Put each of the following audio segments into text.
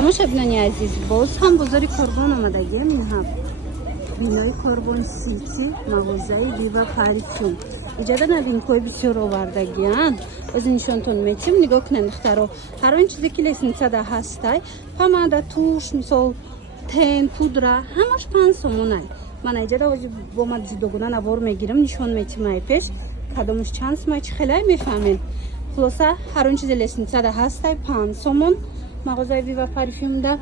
Тамошобинони азиз, боз ҳам бозори Корбон омадагиам. Ин ҳам бинои Корбон Сити, мағозаи Viva Parfum. Иҷода новинкои бисёр овардагианд. Ози нишонтон метим, нигоҳ кунед духтаро. Ҳар он чизе ки лесницада ҳастай, помада, туш, мисол тен, пудра, ҳамаш 5 сомонай. Ман иҷода ози бо ма ҷудогуна навор мегирам, нишон метим ай пеш. Кадомуш чанд сомай чи хелай мефаҳмед. Хулоса ҳар он чизе лесницада ҳастай 5 сомон. Мағозаи Viva Parfum да.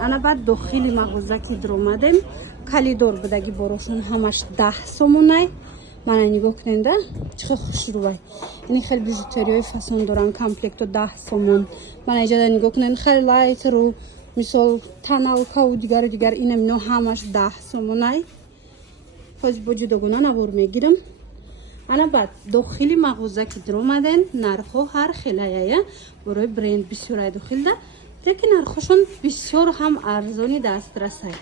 Ана баъд дохили мағоза ки дромадем, калидор будаги борошон ҳамаш 10 сомонай. Мана нигоҳ кунед да, чӣ хел хушрӯбай. Ини хел бижутерияи фасон доран, комплекту 10 сомон. Мана иҷода нигоҳ кунед, хел лайтру, мисол таналкаву дигару дигар, инам ино ҳамаш 10 сомонай. Ҳозир бо ҷудогуна навор мегирам. Ана баъд дохили мағоза ки дромаден, нархҳо ҳар хелая, барои бренд бисёрай дохил да, лекин нархҳошон бисёр ҳам арзони дастрасай.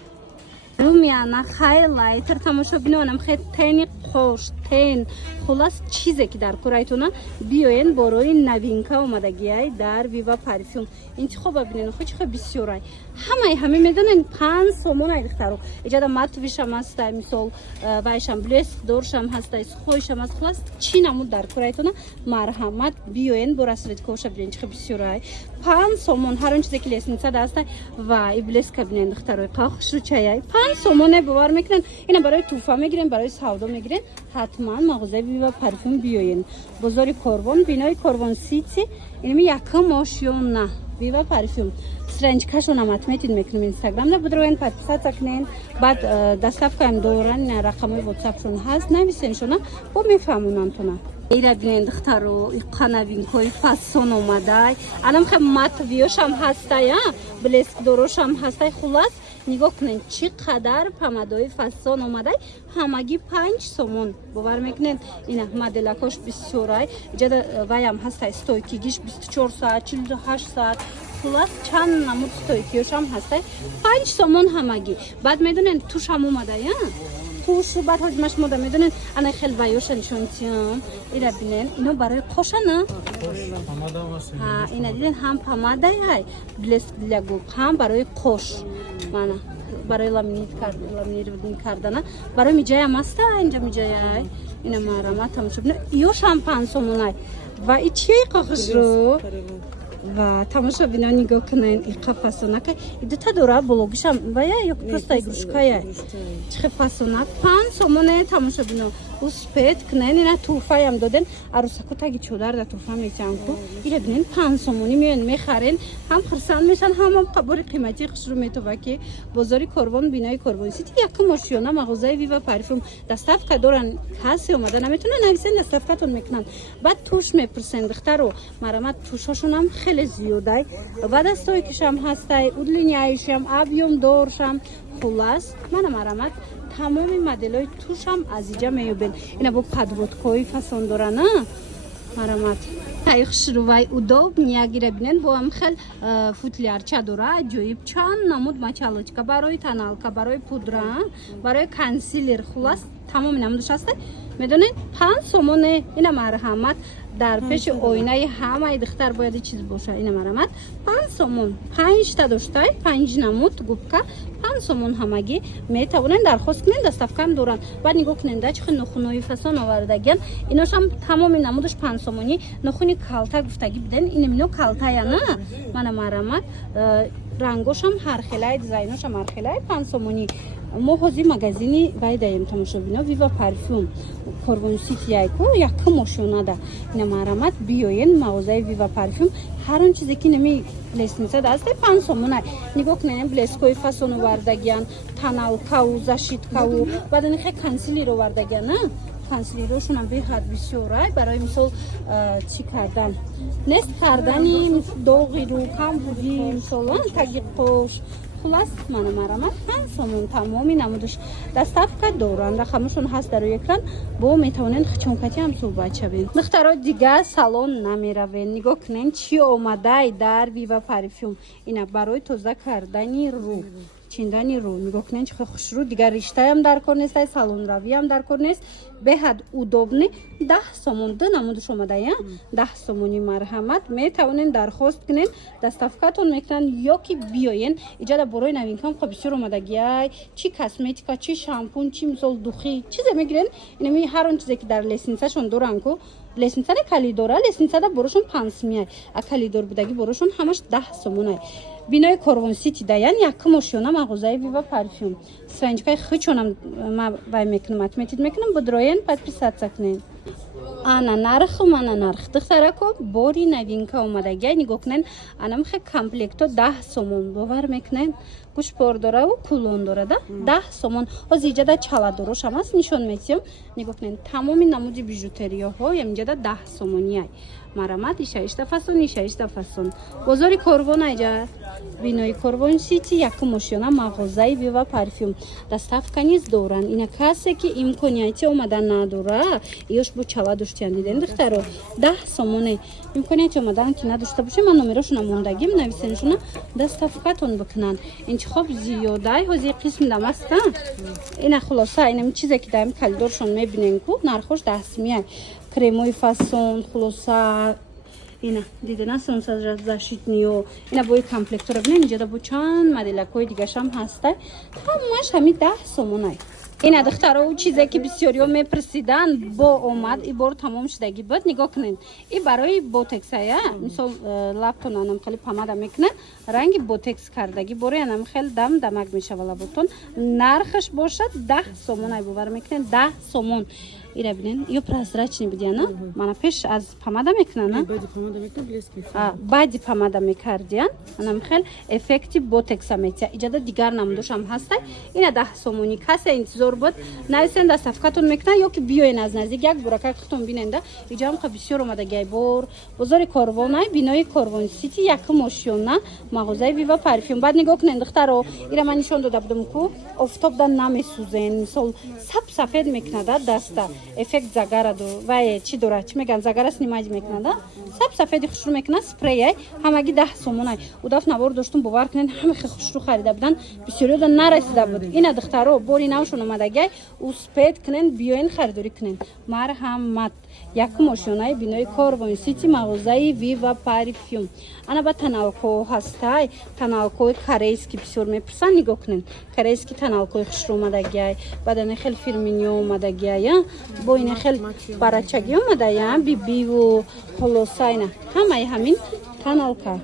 Румяна, хайлайтер, тамошобинонам хе тени қош, тен, хулас чизе ки дар курайтона биёен борои новинка омадагиай дар Viva Parfum. Интихоба бинен, хо чихо бисёрай. Ҳамаи медонен 5 сомонай духтаро. Иҷода матвишам ҳастай, мисол вайшам блеск доршам ҳастай, сухойшам ҳаст. Хулас чи намуд дар курайтона марҳамат биёен бо расветкоша бинен, чихо бисёрай. 5 сомон ҳар он чизе ки лесницада ҳастай ва и блеска бинен духтаро. Қахшручаяй 5 сомоне бовар мекунен. Ина барои туҳфа мегирен, барои савдо мегирен. Ҳатман мағозаи Viva Parfum биёен. Бозори Корбон, бинои Корбон Сити, инами якум ошёна Viva Parfum. Страничкашонам отметить мекунем Инстаграм, да будроен подписаться кунен. Баъд доставкаам доран, рақамои WhatsApp-шон ҳаст, нависеншона, бо мефаҳмонантона. Ира бинен духтаро, иққа новинкои фасон омадай. Анам хе матвиёшам ҳастай, блеск дорошам ҳастай. Хулас нигоҳ кунед чӣ қадар помадои фасон омадай, ҳамагӣ 5 сомон. Бовар мекунед, ина моделакош бисёрай. Иҷода ваям ҳастай, стойкигиш 24 соат, 48 соат. Хулас чанд намуд стойкиёшам ҳастай, 5 сомон ҳамагӣ. Баъд медонед тушам омадай, туш баъд ҳозимаш мода медонед, ана хел ваёша нишонтиам. Ира бинен, ино барои қошана. Ина диден ҳам помадай ҳай, блеск для губ, ҳам барои қош. Мана барои ламинирование кардана, барои миҷаям аста, инҷа миҷаяй. Ина марамат тамошобино, иёшам 5 сомонай. Ва и чие қохушро? Ва тамошобино нигоҳ кунед, иққа фасонакай. Идута дора бологишам, вая ё просто игрушкая. Чихе фасонак 5 сомоне тамошобино. Успед кунед, ина туҳфаям доден, арусаку таги чодар да туҳфа метиҳанку. Ира бинен 5 сомони меён мехарен, ҳам хурсанд мешан, ҳамам қабори қимати хушрӯ метова ки бозори Корбон, бинои Корбон Сити, якум ошёна мағозаи Viva Parfum. Доставка доран, касе омада наметавонад нависен, доставкатон мекунанд. Баъд туш мепурсен духтаро, марамат тушҳошонам хеле зиёдай. Баъд аз стойкишам ҳастай, удлиняишам, объёмдоршам. Хулас мана марамат тамоми моделҳои тушам аз иҷа меёбен. Ина бо подводкои фасон доран, марамат хушрӯвай удобнияк. Ира бинен бо ам хел футлярча дора, аҷоиб чанд намуд мачалочка барои таналка, барои пудра, барои консилер. Хулас тамоми намудаш ҳастай. Медонед 5 сомоне. Ина марҳамат дар пеши оинаи ҳамаи духтар бояд чиз боша. Ина марамат 5 сомон. 5 та доштай, 5 намуд губка, 5 сомон ҳамагӣ метавонен дархост кунен, доставкаам доран. Баъд нигоҳ кунед да чихе нохунои фасон овардагиан. Иношам тамоми намудаш 5 сомонӣ. Нохуни калта гуфтагӣ биден, ино калтая на. Мана марамат рангошам ҳархелай, дизайношам ҳархелай 5 сомонӣ. мо ҳозир магазини вай даем тамошобино Viva Parfum Корбон Сити яйку якум ошёнада. Ина марамат биёен мағозаи Viva Parfum, ҳар он чизе ки нами лесницада ҳастай 5 сомонай. нигоҳ кунед блескои фасон овардагиан, таналкаву, зашиткаву, баъдани хе консилер овардагиан, консилерошонам беҳад бисёрай барои мисол чӣ кардан, нест кардани доғи рӯ, камбуди, мисол таги қош. Хулас мана марамат 5 сомон тамоми намудаш. Доставка доран, рақамашон ҳаст дар экран, бо метавонен чонкати ҳам суҳбат шавед. духтаро дигар салон намеравен. нигоҳ кунед чӣ омадай дар Viva Parfum. Ина барои тоза кардани рӯ печиндани рӯ. Нигоҳ кунед чӣ қадar хушрӯ. Дигар риштаам дар кор нест, салонравиам дар кор нест. Беҳад удобни 10 сомон ду намудаш омадая. 10 сомони марҳамат метавонен дархост кунен. Доставкатон мекунанд ё ки биёен. Иҷода борои новинкам ко бисёр омадагиай. Чи косметика, чи шампун, чи мисол духи, чизе мегирен. Инами ҳар он чизе ки дар лесницашон доранд ку лесница не калидора, лесницада борошон 5 миай. А калидор будаги борошон ҳамаш 10 сомонай. Бинои Корвон Сити даян якум ошёна мағозаи Viva Parfum. Страничкаи хичонам ма вай мекунам, отметид мекунам, будроен подписаться кунен. Ана нарх духтарако бори новинка омадагиай. Нигоҳ кунен анам хе комплекто 10 сомон бовар мекунен. Гӯшбор дора ва кулон дора да 10 сомон. Ҳозир иҷада чаладорош ҳам аст нишон метиҳам. Нигоҳ кунен тамоми намуди бижутерияҳо ямиҷада 10 сомонияй. Марамат ишаишта фасон. Бозори Корвон айҷа. Бинои Корвон Сити якум ошёна мағозаи Viva Parfum. Доставка низ доран. Ина касе ки имконияти омадан надора, ёш бо чала доштиян диден духтаро 10 сомоне. Имконияти омадан ки надошта боше, ман номерошона мондагим нависенашона доставкатон бикунанд. Интихоб зиёдай ҳозир қисм дам аста. Ина хулоса инами чизе ки даим калидоршон мебинен ку нархош 10 миай. Кремои фасон хулоса ина дидена солнцезащитниё ина бои комплектора бинен иҷода бо чанд моделакои дигашам ҳастай. Ҳамаш ҳами 10 сомонай. Ина духтаро чизе ки бисёриё мепурсидан бо омад и бор тамом шудагӣ буд. Нигоҳ кунед. И барои ботексая мисол лабтон анам хеле помада мекунен, ранги ботекс кардагӣ бори анам хеле дамак мешава лаботон. Нархаш бошад 10 сомонай бовар мекунен 10 сомон. Ира бинен ё прозрачный буд яна. Мана пеш аз помада мекунан, а? Бади помада мекунан, блески. Бади помада мекардиян. Анам хел эффекти ботекса метия. Иҷода дигар намудошам ҳастай. Ина 10 сомони касе интизор буд. Нависен доставкатон мекунан ё ки биёен аз наздик як бурака хитон биненда. Иҷам қа бисёр омадагиай бор. Бозори Корвонай, бинои Корвон Сити якум ошёна мағозаи Viva Parfum. Баъд нигоҳ кунед духтаро. Ира ман нишон дода будам ку офтобда намесӯзен. Мисол сафед мекунада даста. Эффект загара до вай чи дора чи меган загара снимать мекунада сафеди хушрӯ мекунад спрейай ҳамаги 10 сомонай. Удаф навор доштум бовар кунен ҳама хе хушрӯ харида будан бисёриёда нарасида буд. Ина духтаро бори навшон омадагиай успед кунен биёен харидорӣ кунен. Марҳамат якум ошёнаи бинои Корвон Сити мағозаи Viva Parfum. Ана ба таналко ҳастай. Таналкои корейски бисёр мепурсан. Нигоҳ кунен. Корейски таналкои хушрӯ омадагиай. Бадане хел фирминиё омадагиай. Бо ина хел барачагӣ омадая бибиву холосайна ҳамаи ҳамин таналка.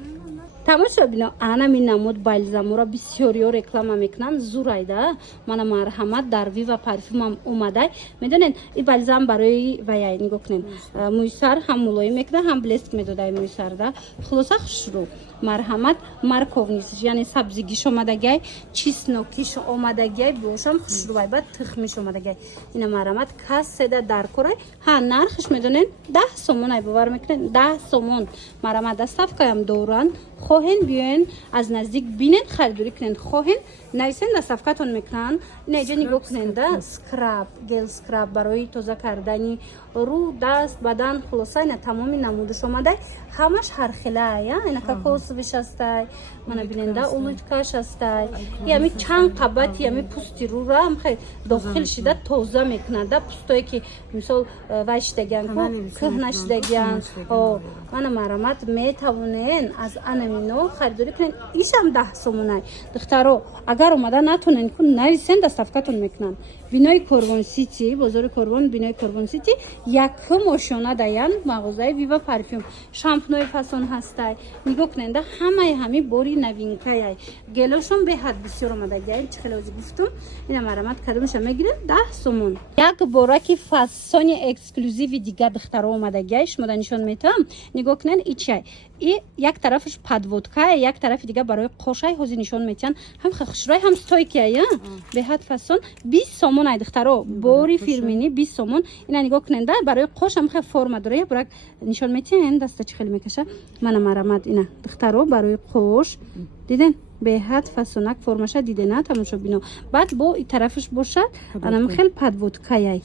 Тамошо бино анами намуд бальзамора бисёриё реклама мекунам зурайда. Мана марҳамат дар Viva Parfum ам омадай. Медонен и бальзам барои ваяй нигоҳ кунен. Мӯйсар ҳам мулоим мекунад, ҳам блеск медодай мӯйсарда. Хулоса хушрӯ. Марҳамат марковниз, яъне сабзигиш омадагиай, чеснокиш омадагиай, бошам хушрӯай, баъд тухмиш омадагиай. Ина марҳамат каседа дар корай. Ҳа нархаш медонен 10 сомонай бовар мекунен 10 сомон. Марҳамат доставкаам доран. Хоҳен биёен аз наздик бинен харидорӣ кунен. Хоҳен нависен доставкатон мекунанд. Ина иҷа нигоҳ кунен да скраб, гел скраб барои тоза кардани рӯ, даст, бадан, хулоса ина тамоми намудаш омадай. Ҳамаш ҳархелаай, ина кокосовиш ҳастай. Мана бинен да улуткаш ҳастай. Ями чанд қабати ями пусти рӯра ҳам хеле дохил шида тоза мекунад да пустое ки мисол вай шидагиан кӯҳна шидагиан. Мана марҳамат метавонен аз анамино харидорӣ кунен. Ишам 10 сомонай. Духтаро агар омада натонен ку нависен доставкатон мекунанд. Бинои Корвон Сити, бозори Корвон, бинои Корвон Сити якум ошёна даян мағозаи Viva Parfum. Шампунои фасон ҳастай. Нигоҳ кунен да ҳамаи ҳами бори новинкаяй. Гелошон беҳад бисёр омадагиай. Чӣ хеле озӣ гуфтум. Ина марҳамат кадомаша мегирем 10 сомон. Як бораки фасони эксклюзиви дига духтаро омадагиай. Шумода нишон метавам. Нигоҳ кунен ичай. И як тарафаш подводкае, як тарафи дига барои қошай ҳозир нишон метиҳан. Ҳам хушрӯй, ҳам стойкияй. Беҳад фасон 20 сомон ай духтаро. Бори фирмини 20 сомон. Ина нигоҳ кунен да барои қош ҳам хеле форма дора. Я бурак нишон метиҳан даста чӣ хеле мекаша. Мана марҳамат ина духтаро барои қош. Диден? Беҳад фасонак формаша дидена тамошо бино. Баъд бо и тарафаш бошад анам хел подводкаяй.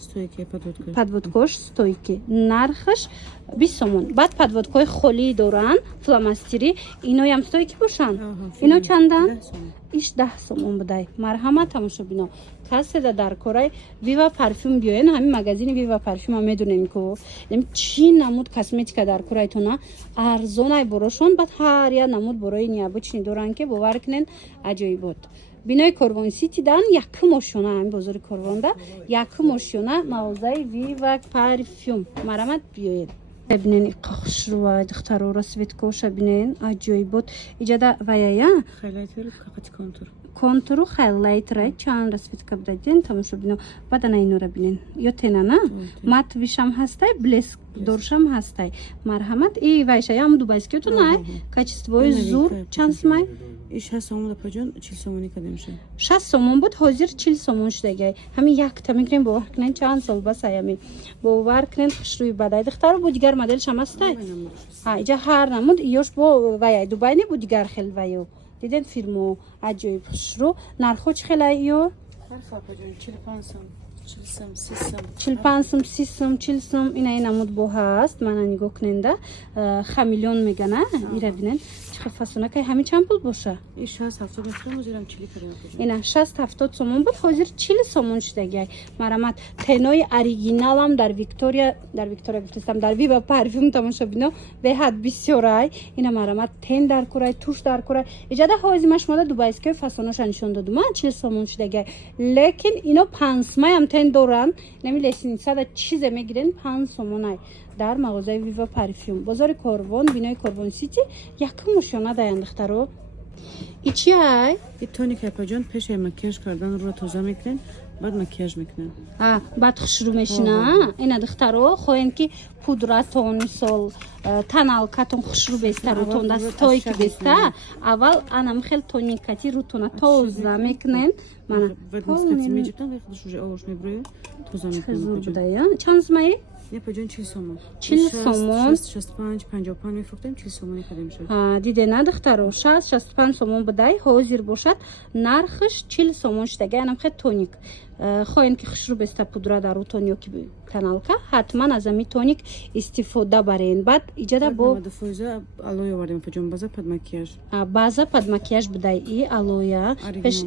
Подводкош стойки. Нархаш 20 сомон. Баъд подводкои холии доран, фломастери, иноям стойки бошанд. Ино чанда? иш 10 сомон будай. Марҳамат тамошобино. Каседа дар кораи Viva парфюм биёен. Ҳамин магазини Viva парфюм ҳам медонем ки чӣ намуд косметика дар корайтона арзонай борошон бад ҳар як намуд борои необычни доранд ки бовар кунен аҷоибот. Бинои Корвон Сити дан якум ошёна ҳамин бозори Корвонда якум ошёна мағозаи Viva парфюм. Марҳамат биёед. Бинен қахшрува духтарора светкоша бинен аҷоибот. Иҷада ваяя Highlighter какати контур. контуру хайлайтра чанд расветка будадин тамошобино бадана инора бинен ё тенана мат вишам ҳастай блеск доршам ҳастай. Марҳамат и вайша ям дубайскиоту най качествои зур чанд смай 60 сомон паҷон 40 сомони кадемша 60 сомон буд ҳозир 40 сомон шудагай ҳамин якта мекунем бовар кунен чанд сол басаями бовар кунен хушрӯи бадай духтару бо дигар моделшам ҳастай иҷа ҳар намуд ёш бо ваяй дубай не бо дигар хел ваё диден фирмо аҷоиб хушрӯ нархо чӣ хела ё ҳарфа паҷон 45 сом 40 сом 30 сом 45 сом 30 сом 40 сом ина намуд бо ҳаст мана нигоҳ куненда хамилён мегана ира бинен чихел фасонакай ҳамин чанд пул боша 60-70 сом ҳозирам 40 кадем ина 60-70 сомон буд ҳозир 40 сомон шудагай. Марҳамат тенои оригиналам дар Виктория гуфтам дар Viva парфюм тамошобино беҳад бисёрай ина марҳамат тен дар курай туш дар курай иҷада ҳозима шумода дубайскои фасонаша нишон додума 40 сомон шудагай лекин ино 5 смаям тен доранд нами лесинисада чизе мегирен 5 сомонай дар мағозаи Viva парфюм бозори Корвон бинои Корвон Сити якум ошёна даянд духтаро ичи ай тоникай паҷон пешай макияж кардан руро тоза мекунен баъд макияж мекунен баъд хушрӯ мешина ина духтаро хоҳем ки пудратон мисол таналкатон хушрӯ беста рутон дастoi ки беста аввал анам хел тоникати рутона тоза мекунен мана чанд сомаи не паҷон 40 сомон 40 сомон 65 55 мефрохтем 40 сомони кадемша дидена духтаро 60-65 сомон будай ҳозир бошад нархш 40 сомон шудагай анам хел тоник хоҳем ки хушрӯ беста пудра дар рутон ё ки таналка ҳатман аз ами тоник истифода барен баъд иҷада бо фоиза алоя вардем паҷон база пад макияж база пад макияж будай и алоя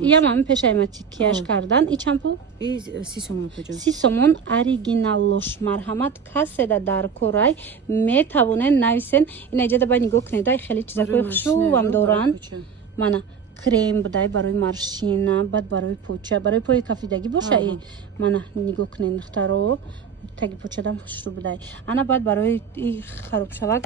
иям ами пешай макияж кардан и чанд пул 30 сомон паҷон 30 сомон оригиналлош марҳамат каседа дар корай метавонен нависен ина иҷада ба нигоҳ кунеда хеле чизакои хушрӯвам доранд мана крем будай барои маршина баъд барои поча барои пои кафидагӣ боша мана нигоҳ кунен духтаро таги почадам хушрӯ будай ана баъд барои харобшавак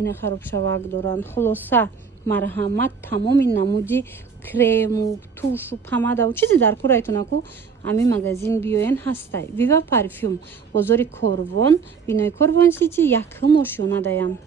ина харобшавак доранд хулоса марҳамат тамоми намуди крему тушу помадаву чизе дар корайтонаку ами магазин биёен ҳастай Viva парфюм бозори Корвон бинои Корвон Сити якум ошёна даям